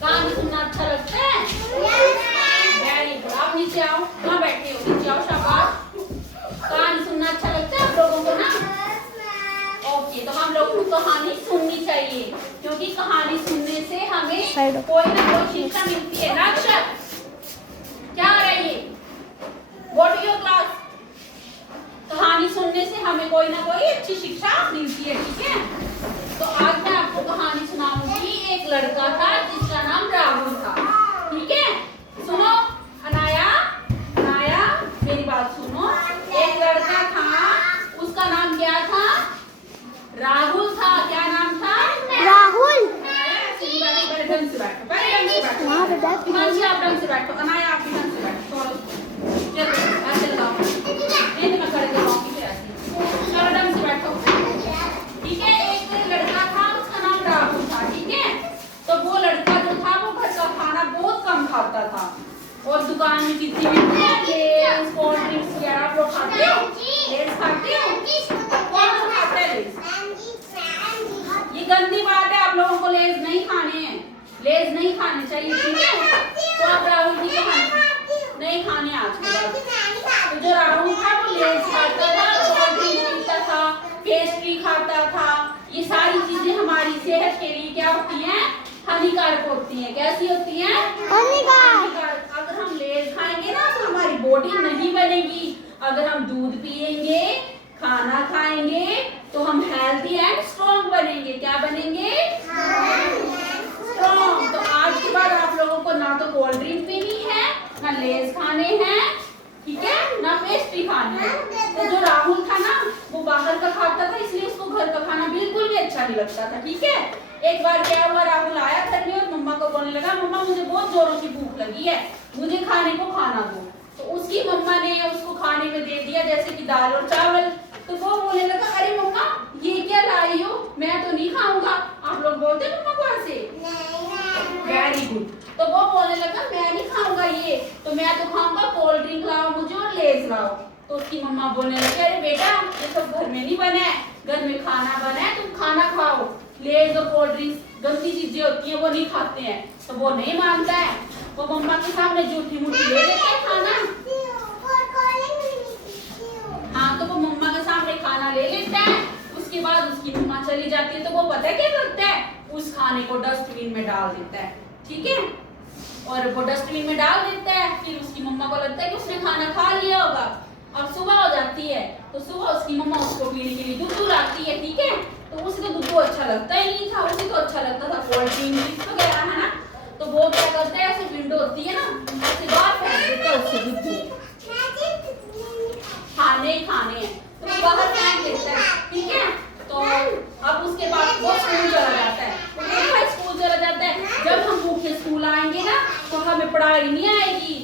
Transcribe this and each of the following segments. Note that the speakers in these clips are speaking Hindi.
कहानी सुनना अच्छा लगता है? Very good. आप नीचे आओ, कहाँ बैठे हो? नीचे आओ, शाबाश। कहानी सुनना अच्छा लगता है आप लोगों को ना? ओके, तो हम लोगों को कहानी सुननी चाहिए क्योंकि कहानी सुनने से हमें कोई ना कोई शिक्षा मिलती है ना। अक्षर क्या आ रहा है ये? What your class? कहानी सुनने से हमें कोई ना कोई अच्छी शिक्षा मिलती है, ठीक है। तो आज मैं आपको कहानी सुनाऊंगी। एक लड़का था जिसका नाम राहुल था, ठीक है। सुनो अनाया, अनाया मेरी बात सुनो। एक लड़का था, उसका नाम क्या था? राहुल था। क्या नाम था? राहुल। ढंग से बैठो, पहले ढंग से बैठो। हिमांशी आप ढंग से बैठो, अनाया आप भी ढंग से बैठो। चलो ऐसे लगाओ, नहीं तो मैं खड़े करवाऊंगी फिर ऐसे। चलो ढंग से बैठो, ठीक है। एक लड़का था, उसका नाम राहुल था, ठीक है। तो वो लड़का जो था वो घर का खाना बहुत कम खाता था और दुकान में जितनी भी लेस कोल्ड ड्रिंक्स वगैरह आप लोग खाते हो? लेस खाते हो? कौन सा खाता है लेस? ये गंदी बात है, आप लोगों को लेस नहीं खाने हैं। लेस नहीं खाने चाहिए, ठीक है। तो आप राहुल की कहानी नहीं खाने आज के बाद। तो जो राहुल था वो लेस खाता था, कोल्ड ड्रिंक पीता था, पेस्ट्री खाता था। ये सारी चीजें हमारी सेहत के लिए क्या होती हैं? हानिकारक होती हैं। कैसी होती हैं? हानिकारक। अगर हम लेस खाएंगे ना तो हमारी बॉडी नहीं बनेगी। अगर हम दूध पिएंगे, खाना खाएंगे तो हम हेल्दी एंड स्ट्रॉन्ग बनेंगे। क्या बनेंगे? स्ट्रॉन्ग। तो आज के बाद आप लोगों को ना तो कोल्ड ड्रिंक पीनी है, ना लेस खाने हैं, ठीक है, ना पेस्ट्री खानी है। तो जो राहुल था ना वो बाहर का खाता था, इसलिए उसको घर का खाना बिल्कुल भी अच्छा नहीं लगता था, ठीक है। एक बार क्या हुआ, राहुल आया घर में और मम्मा को बोलने लगा, मम्मा मुझे बहुत जोरों की भूख लगी है, मुझे खाने को खाना दो। तो उसकी मम्मा ने उसको खाने में दे दिया जैसे कि दाल और चावल। तो वो बोलने लगा, अरे मम्मा ये क्या लाई हो, मैं तो नहीं खाऊंगा। आप लोग बोलते हैं मम्मा को ऐसे? Very good. तो वो बोलने लगा, मैं नहीं खाऊंगा ये, तो मैं तो खाऊंगा कोल्ड ड्रिंक लाओ मुझे और लेस लाओ। तो उसकी मम्मा बोलने लगी, अरे बेटा ये सब घर में नहीं बना है, घर में खाना बना है, तुम खाना खाओ। लेस और कोल्ड ड्रिंक्स गंदी चीजें होती है, वो नहीं खाते हैं। तो वो नहीं मानता है, वो मम्मा के सामने झूठी मूठी ले लेता है खाना। हाँ, तो वो मम्मा के सामने खाना ले लेता है। उसके बाद उसकी मम्मा चली जाती है तो वो पता है क्या करता है? उस खाने को डस्टबिन में डाल देता है, ठीक है। और वो डस्टबिन में डाल देता है। फिर उसकी मम्मा को लगता है कि उसने खाना खा लिया होगा। अब सुबह हो जाती है तो सुबह उसकी मम्मा उसको पीने के लिए दूध लाती है, ठीक है। तो उसे तो दूध अच्छा लगता ही नहीं था, उसे तो अच्छा लगता था कोल्ड ड्रिंक वगैरह, है ना। तो वो क्या करता है, ऐसे विंडो होती है ना, उससे बाहर फेंक देता है उससे दूध। खाने हैं तो वो बाहर फेंक देता है, ठीक है। तो अब उसके बाद वो स्कूल चला जाता है। तो स्कूल चला जाता है, जब हम भूखे स्कूल आएंगे ना तो हमें पढ़ाई नहीं आएगी,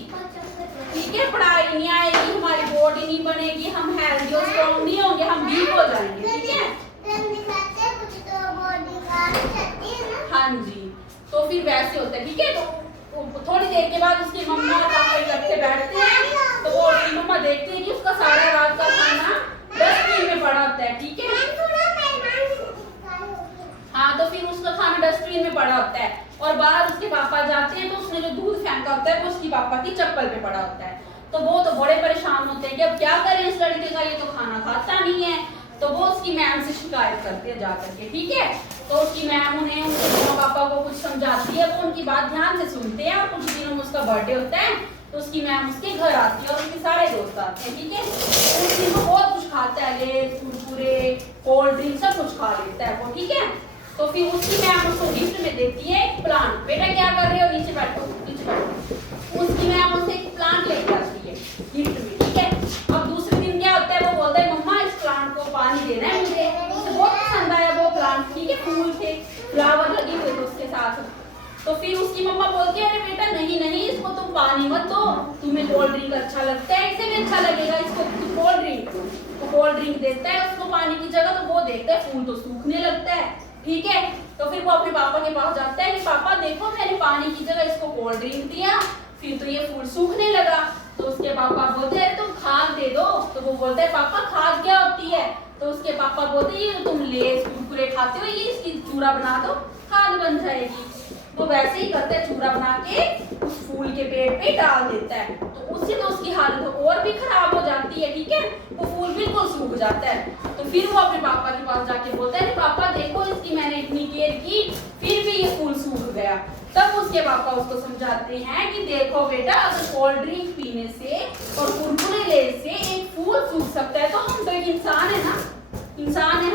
ठीक है। पढ़ाई नहीं आएगी, हमारी बॉडी नहीं बनेगी, हम हेल्दी और स्ट्रॉन्ग नहीं होंगे, हम वीक हो जाएंगे, ठीक है। हाँ जी, तो फिर वैसे होता है, ठीक है। तो थोड़ी देर के बाद उसकी मम्मा और पापा इकट्ठे बैठते हैं। तो वो उसकी मम्मा देखते हैं कि उसका सारा रात का खाना डस्टबिन में पड़ा होता है, ठीक है। हाँ, तो फिर उसका खाना डस्टबिन में पड़ा होता है और बाहर उसके पापा जाते हैं तो उसने जो दूध फेंका होता है वो उसकी पापा की चप्पल पे पड़ा होता है। तो वो तो बड़े परेशान होते हैं कि अब क्या करें इस लड़के का, ये तो खाना खाता नहीं है। तो वो उसकी मैम से शिकायत करते हैं जाकर के, ठीक है। तो उसकी मैम उन्हें उनके मम्मा पापा को कुछ समझाती है, वो उनकी बात ध्यान से सुनते हैं। और कुछ दिनों में उसका बर्थडे होता है तो उसकी मैम उसके घर आती है और उसके सारे दोस्त आते हैं, ठीक है। उस दिन वो बहुत कुछ खाता है, लेस कुरकुरे कोल्ड ड्रिंक सब कुछ खा लेता है वो, ठीक है। तो फिर उसकी मैम उसको गिफ्ट में देती है एक प्लांट। बेटा क्या कर रहे हो, नीचे बैठो, नीचे बैठो। उसकी मैम उसे एक प्लांट लेकर आती है गिफ्ट में, ठीक है। अब दूसरे दिन क्या होता है, वो बोलता है मम्मा इस प्लांट को पानी देना है मुझे, उसे बहुत पसंद आया वो प्लांट, ठीक है। फूल थे, फ्लावर लगे हुए थे उसके साथ। तो फिर उसकी मम्मा बोलती है, अरे बेटा नहीं नहीं, इसको तुम पानी मत दो, तुम्हें कोल्ड ड्रिंक अच्छा लगता है, इसे भी अच्छा लगेगा, इसको कोल्ड ड्रिंक। तो कोल्ड ड्रिंक देता है उसको पानी की जगह। तो वो देखता है फूल तो सूखने लगता है, ठीक है। तो फिर वो अपने पापा के पास जाता है कि पापा देखो मैंने पानी की जगह इसको कोल्ड ड्रिंक दिया, फिर तो ये फूल सूखने लगा। तो उसके पापा बोलते हैं तुम खाद दे दो। तो वो बोलता है पापा खाद क्या होती है? तो उसके पापा बोलते हैं ये तुम लेस कुरकुरे खाते हो, ये इसकी चूरा बना दो, खाद बन जाएगी। तो वैसे ही करता है, चूरा बना के उस फूल के पेड़ पे डाल देता है। तो उससे तो उसकी हालत और भी खराब हो जाती है, ठीक है, वो फूल बिल्कुल सूख जाता है। तो फिर वो अपने पापा के पास जाके बोलता है कि पापा देखो इसकी मैंने इतनी केयर की, फिर भी ये फूल सूख गया। तब उसके पापा उसको समझाते हैं कि देखो बेटा, अगर कोल्ड ड्रिंक पीने से और कुरकुरे लेने से एक फूल सूख सकता है, तो हम तो एक इंसान है ना, इंसान है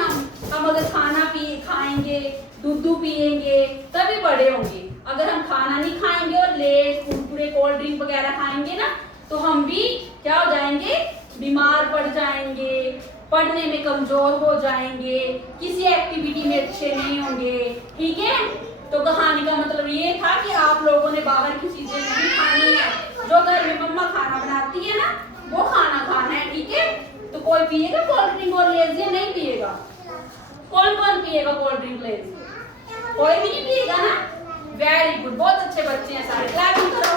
हम अगर खाना खाएंगे, दूध पिएंगे तभी बड़े होंगे। अगर हम खाना नहीं खाएंगे और लेज कुरकुरे कोल्ड ड्रिंक वगैरह खाएंगे ना, तो हम भी क्या हो जाएंगे, बीमार पड़ जाएंगे, पढ़ने में कमजोर हो जाएंगे, किसी एक्टिविटी में अच्छे नहीं होंगे, ठीक है। तो कहानी का मतलब ये था कि आप लोगों ने बाहर की चीजें नहीं खानी है, जो घर में मम्मा खाना बनाती है ना वो खाना खाना है, ठीक है। तो कोई पिएगा कोल्ड ड्रिंक और लेज या नहीं पिएगा? कौन कौन पिएगा कोल्ड ड्रिंक लेज? कोई भी नहीं पिएगा ना। वेरी गुड, बहुत अच्छे बच्चे हैं सारे, क्लैपिंग करो।